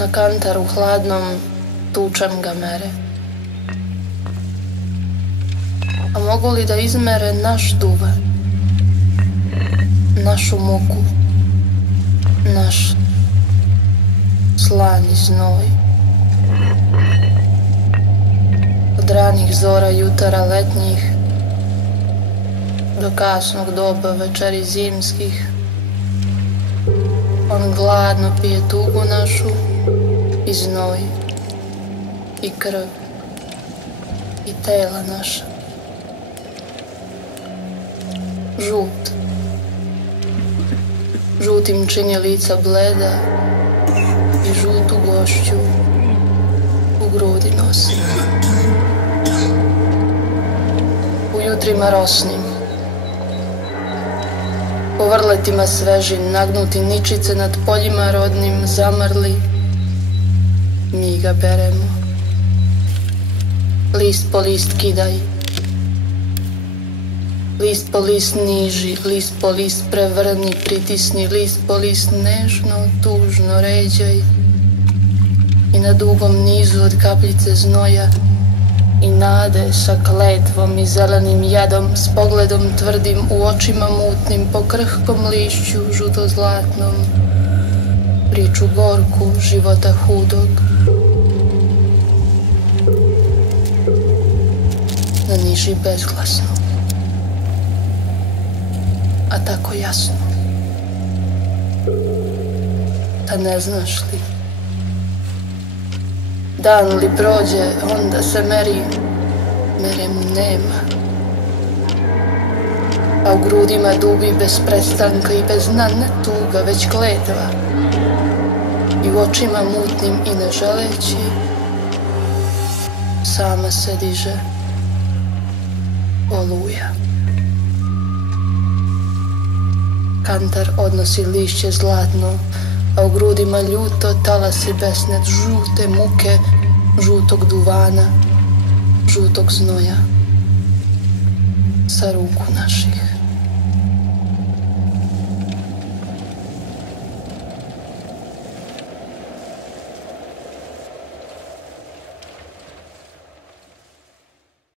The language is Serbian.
Na kantaru hladnom tučem ga mere. A mogu li da izmere naš duvan, našu muku, naš slani znoj? Od ranih zora jutara letnjih do kasnog doba večeri zimskih, on gladno pije tugu našu i znoj i krv i tela naša. Žut, žutim čini lica bleda i žutu gošću u grudi nosi. U jutrima rosnim, po vrletima svežim, nagnuti ničice nad poljima rodnim, zamrli, mi ga beremo. List po list kidaj, list po list niži, list po list prevrni, pritisni, list po list nežno, tužno ređaj. I na dugom nizu od kapljice znoja i nade sa kletvom i zelenim jadom, s pogledom tvrdim u očima mutnim, po krhkom lišću žuto-zlatnom, priču gorku života hudog. Na niži bezglasno, a tako jasno. Da ne znaš li, dan li prođe, onda se meri, merem nema. A u grudima dubi bez prestanka i bez dna ne tuga, već kletva. I u očima mutnim i ne želeći, sama se diže oluja. Kantar odnosi lišće zlatno, a u grudima ljuto talasi besnet žute muke, žutog duvana, žutog znoja sa ruku naših.